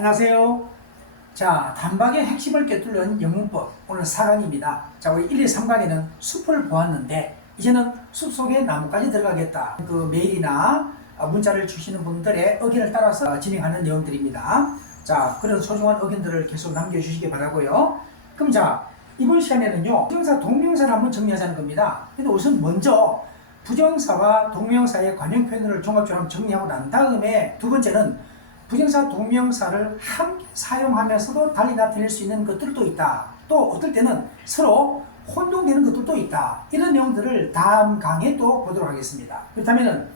안녕하세요. 자, 단박의 핵심을 꿰뚫는 영문법 오늘 4강입니다. 자, 우리 1, 2, 3강에는 숲을 보았는데 이제는 숲 속에 나무까지 들어가겠다. 그 메일이나 어, 문자를 주시는 분들의 의견을 따라서 어, 진행하는 내용들입니다. 자, 그런 소중한 의견들을 계속 남겨주시기 바라고요. 그럼 자, 이번 시간에는요, 부정사, 동명사를 한번 정리하자는 겁니다. 근데 우선 먼저 부정사와 동명사의 관용 표현을 종합적으로 정리하고 난 다음에 두 번째는 부정사 동명사를 함께 사용하면서도 달리 나타낼 수 있는 것들도 있다. 또 어떨 때는 서로 혼동되는 것들도 있다. 이런 내용들을 다음 강에 또 보도록 하겠습니다. 그렇다면은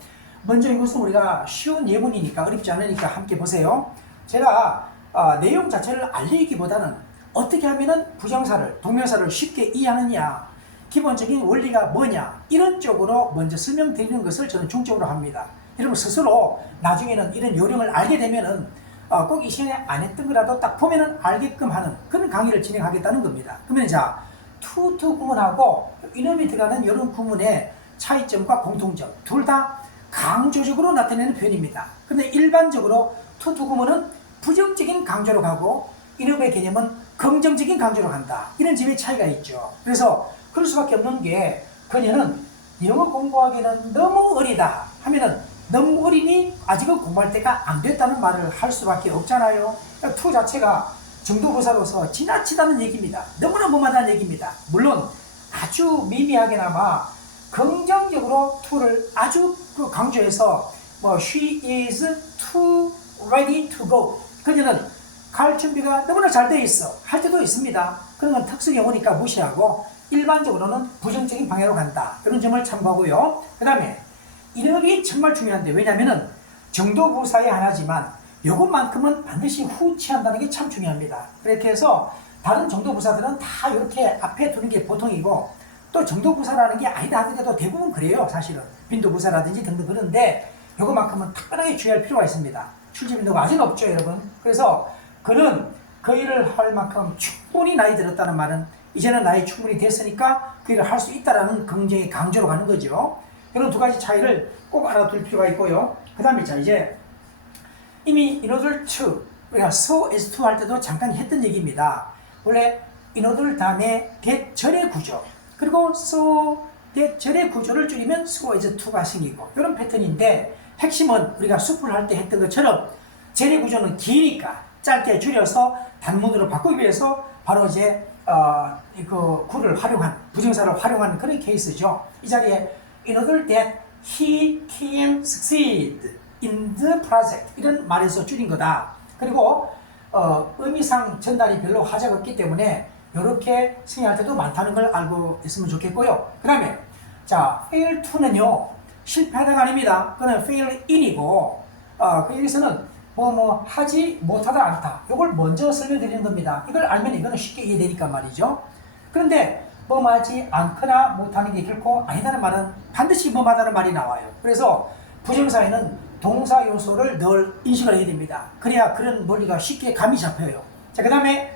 먼저 이것은 우리가 쉬운 예문이니까 어렵지 않으니까 함께 보세요. 제가 어, 내용 자체를 알리기보다는 어떻게 하면은 부정사를 동명사를 쉽게 이해하느냐 기본적인 원리가 뭐냐 이런 쪽으로 먼저 설명드리는 것을 저는 중점으로 합니다. 여러분 스스로 나중에는 이런 요령을 알게 되면은 어, 꼭이 시간에 안 했던 거라도 딱 보면은 알게끔 하는 그런 강의를 진행하겠다는 겁니다. 그러면 자 투투 구문하고 이놈이 들어가는 이런 구문의 차이점과 공통점 둘 다 강조적으로 나타내는 표현입니다. 근데 일반적으로 투투 구문은 부정적인 강조로 가고 이놈의 개념은 긍정적인 강조로 간다. 이런 점의 차이가 있죠. 그래서 그럴 수밖에 없는 게 그녀는 영어 공부하기는 너무 어리다 하면은 너무 어리니 아직은 공부할 때가 안 됐다는 말을 할 수밖에 없잖아요. 그러니까 투 자체가 정도부사로서 지나치다는 얘기입니다. 너무나 무마다는 얘기입니다. 물론 아주 미미하게나마 긍정적으로 투를 아주 그 강조해서 뭐 she is too ready to go. 그녀는 갈 준비가 너무나 잘돼 있어. 할 때도 있습니다. 그런 건 특수 영어니까 무시하고 일반적으로는 부정적인 방향으로 간다. 그런 점을 참고하고요. 그 다음에 이력이 정말 중요한데 왜냐면은 정도부사의 하나지만 이것만큼은 반드시 후치한다는 게 참 중요합니다. 그렇게 해서 다른 정도부사들은 다 이렇게 앞에 두는 게 보통이고 또 정도부사라는 게 아니다 하더라도 대부분 그래요 사실은 빈도부사라든지 등등 그런데 이것만큼은 특별하게 주의할 필요가 있습니다. 출제빈도가 아직 없죠 여러분. 그래서 그는 그 일을 할 만큼 충분히 나이 들었다는 말은 이제는 나이 충분히 됐으니까 그 일을 할 수 있다라는 긍정의 강조로 가는 거죠. 이런 두 가지 차이를 꼭 알아둘 필요가 있고요. 그 다음에 자 이제 이미 order to 우리가 so as to 할 때도 잠깐 했던 얘기입니다. 원래 order 다음에 get 절의 구조 그리고 so get 절의 구조를 줄이면 so as to가 생기고 이런 패턴인데 핵심은 우리가 숲을 할 때 했던 것처럼 절의 구조는 기니까 짧게 줄여서 단문으로 바꾸기 위해서 바로 이제 어, 그 구를 활용한 부정사를 활용한 그런 케이스죠. 이 자리에 in order that he can succeed in the project 이런 말에서 줄인 거다. 그리고 어, 의미상 전달이 별로 하자가 없기 때문에 이렇게 생각할 때도 많다는 걸 알고 있으면 좋겠고요. 그 다음에 자 fail to는요 실패하다가 아닙니다. 그는 fail in이고 어, 그 여기서는 뭐 뭐 하지 못하다 않다. 이걸 먼저 설명드리는 겁니다. 이걸 알면 이거는 쉽게 이해되니까 말이죠. 그런데 뭐하지 않거나 못하는 게 결코 아니다는 말은 반드시 뭐하다는 말이 나와요. 그래서 부정사에는 동사 요소를 늘 인식을 해야 됩니다. 그래야 그런 논리가 쉽게 감이 잡혀요. 자, 그 다음에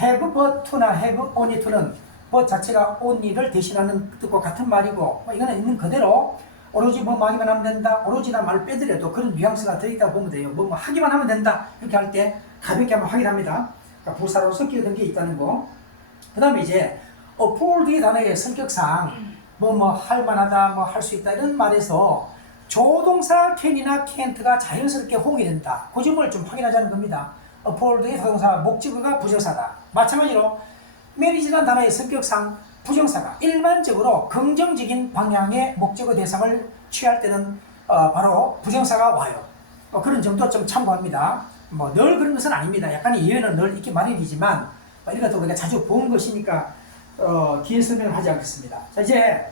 have but to나 have only to는 but 자체가 only를 대신하는 뜻과 같은 말이고 뭐 이거는 있는 그대로 오로지 뭐 하기만 하면 된다. 오로지나 말을 빼더라도 그런 뉘앙스가 들어있다 보면 돼요. 뭐, 뭐 하기만 하면 된다. 이렇게 할 때 가볍게 한번 확인합니다. 그러니까 부사로서 끼어든 게 있다는 거. 그 다음에 이제 afford 이 단어의 성격상 뭐 뭐 할만하다 뭐 할 수 있다 이런 말에서 조동사 can이나 can't가 자연스럽게 호응이 된다. 그 점을 좀 확인하자는 겁니다. afford의 조동사 목적어가 부정사다. 마찬가지로 manage라는 단어의 성격상 부정사가 일반적으로 긍정적인 방향의 목적어 대상을 취할 때는 어, 바로 부정사가 와요. 어, 그런 점도 좀 참고합니다. 뭐 늘 그런 것은 아닙니다. 약간의 예외는 늘 있기 마련이지만 뭐 이런 것도 우리가 자주 본 것이니까 어, 뒤에 설명을 하지 않겠습니다. 자 이제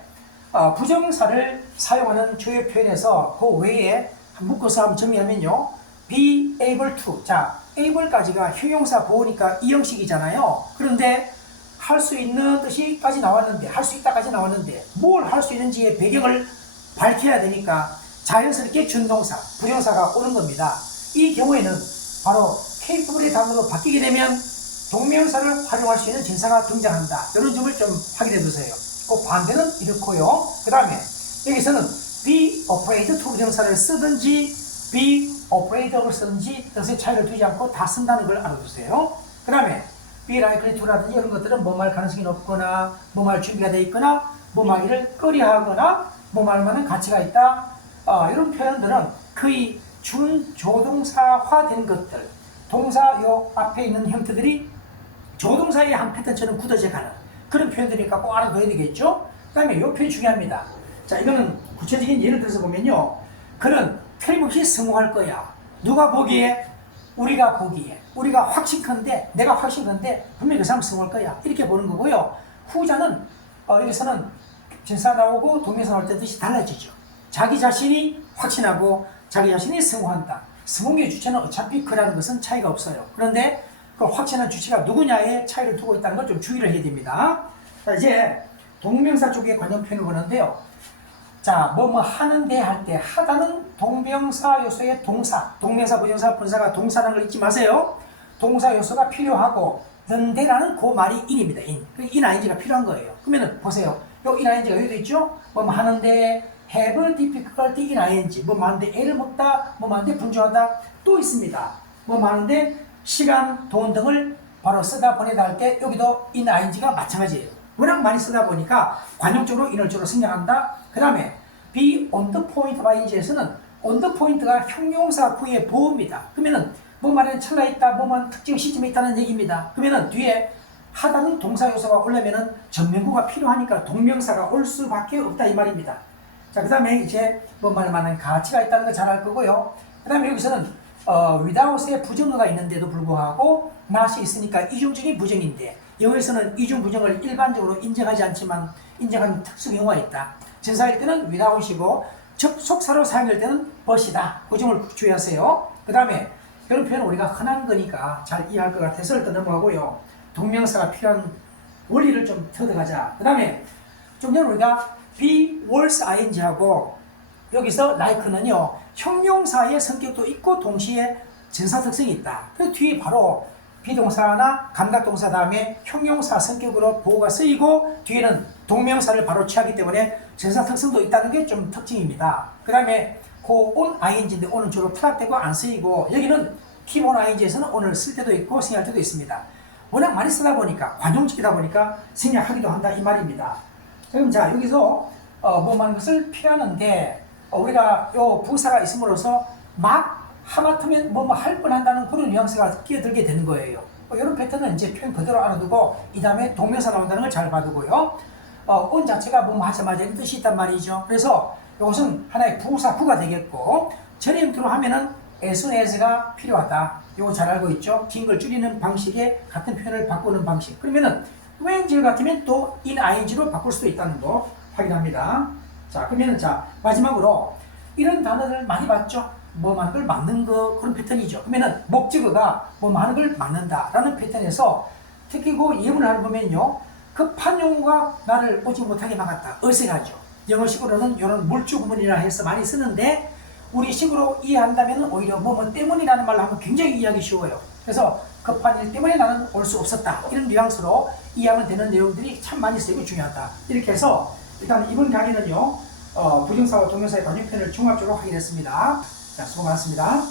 어, 부정사를 사용하는 주요 표현에서 그 외에 한 묶어서 한번 정리하면요. be able to. 자, able까지가 형용사 보호니까 이 형식이잖아요. 그런데 할 수 있는 뜻이까지 나왔는데, 할 수 있다까지 나왔는데, 뭘 할 수 있는지의 배경을 밝혀야 되니까 자연스럽게 준동사, 부정사가 오는 겁니다. 이 경우에는 바로 capable의 단어로 바뀌게 되면 동명사를 활용할 수 있는 진사가 등장한다. 이런 점을 좀 확인해 두세요. 그 반대는 이렇고요. 그 다음에 여기서는 be afraid to 부정사를 쓰든지 be operator을 쓰든지 뜻의 차이를 두지 않고 다 쓴다는 걸 알아두세요. 그 다음에 be likely to라든지 이런 것들은 뭐말 가능성이 높거나 뭐말 준비가 돼 있거나 뭐말이를 꺼려하거나 뭐말 만한 가치가 있다. 어, 이런 표현들은 거의 준조동사화된 것들 동사 요 앞에 있는 형태들이 조동사의 한 패턴처럼 굳어져 가는 그런 표현들이니까 꼭 알아둬야 되겠죠? 그 다음에 이 표현이 중요합니다. 자, 이거는 구체적인 예를 들어서 보면요. 그는 틀림없이 성공할 거야. 누가 보기에? 우리가 보기에. 우리가 확신컨대, 내가 확신컨대 분명히 그 사람 성공할 거야. 이렇게 보는 거고요. 후자는 어, 여기서는 진사 나오고 동명사 나올 때 뜻이 달라지죠. 자기 자신이 확신하고 자기 자신이 성공한다. 성공의 주체는 어차피 그라는 것은 차이가 없어요. 그런데 그 확신한 주체가 누구냐에 차이를 두고 있다는 걸 좀 주의를 해야 됩니다. 자, 이제 동명사 쪽의 관용 표현을 보는데요. 자, 뭐 뭐 하는데 할 때 하다는 동명사 요소의 동사, 동명사, 부정사, 분사가 동사라는 걸 잊지 마세요. 동사 요소가 필요하고 는데라는 그 말이 in입니다. in. 그 in ing가 필요한 거예요. 그러면은 보세요. 요 in ing가 여기도 있죠. 뭐 뭐 하는데 have difficulty in ing. 뭐 하는데 애를 먹다, 뭐 하는데 분주하다 또 있습니다. 뭐 하는데 시간, 돈 등을 바로 쓰다 보내다 할 때 여기도 in ing가 마찬가지예요. 워낙 많이 쓰다 보니까 관용적으로 인월적으로 생략한다. 그 다음에 be on the point by ing에서는 on the point가 형용사 후의 보호입니다. 그러면은 뭐 말에는 찰나 있다, 뭐만 특정 시점에 있다는 얘기입니다. 그러면은 뒤에 하다는 동사 요소가 오려면은 전면구가 필요하니까 동명사가 올 수밖에 없다 이 말입니다. 자, 그 다음에 이제 뭐 말만한 가치가 있다는 거잘알 거고요. 그 다음에 여기서는 어, without의 부정어가 있는데도 불구하고 not이 있으니까 이중적인 부정인데 영어에서는 이중 부정을 일반적으로 인정하지 않지만 인정하는 특수 경우가 있다. 전사일 때는 without이고 접속사로 사용할 때는 but이다. 그 점을 주의하세요. 그 다음에 이런 표현은 우리가 흔한 거니까 잘 이해할 것 같아서 일단 넘어가고요. 동명사가 필요한 원리를 좀 터득하자. 그 다음에 좀 전에 우리가 be worse ing하고 여기서 like는요 형용사의 성격도 있고 동시에 전사 특성이 있다. 그 뒤에 바로 비동사나 감각동사 다음에 형용사 성격으로 보호가 쓰이고 뒤에는 동명사를 바로 취하기 때문에 전사 특성도 있다는 게 좀 특징입니다. 그 다음에 그 on ing인데 on은 주로 플랍되고 안 쓰이고 여기는 on ing에서는 on을 쓸 때도 있고 생략할 때도 있습니다. 워낙 많이 쓰다 보니까 관용적이다 보니까 생략하기도 한다 이 말입니다. 그럼 자 여기서 어, 뭐 많은 것을 피하는데 어, 우리가 요 부사가 있음으로써 막 하마터면 뭐 뭐 할 뻔한다는 그런 뉘앙스가 끼어들게 되는 거예요. 어, 이런 패턴은 이제 표현 그대로 알아두고 이 다음에 동명사 나온다는 걸 잘 봐두고요. 어, on 자체가 뭐 하자마자 이런 뜻이 있단 말이죠. 그래서 이것은 하나의 부사 구가 되겠고 형태로 하면은 as가 필요하다. 이거 잘 알고 있죠? 긴 걸 줄이는 방식에 같은 표현을 바꾸는 방식. 그러면은 when질 같으면 또 ing로 바꿀 수도 있다는 거 확인합니다. 자, 그러면은 자 마지막으로 이런 단어를 많이 봤죠? 뭐 많은 걸 막는 거 그런 패턴이죠. 그러면은 목적어가 뭐 많은 걸 막는다라는 패턴에서 특히 그 예문을 보면요. 급한 용어가 나를 오지 못하게 막았다. 어색하죠. 영어식으로는 이런 물주 구문이라 해서 많이 쓰는데 우리 식으로 이해한다면 오히려 뭐, 뭐 때문이라는 말로 하면 굉장히 이해하기 쉬워요. 그래서 급한 일 때문에 나는 올 수 없었다. 이런 뉘앙스로 이해하면 되는 내용들이 참 많이 쓰이고 중요하다. 이렇게 해서 일단 이번 강의는요. 어, 부정사와 동명사의 관용편을 종합적으로 확인했습니다. 자, 수고 많았습니다.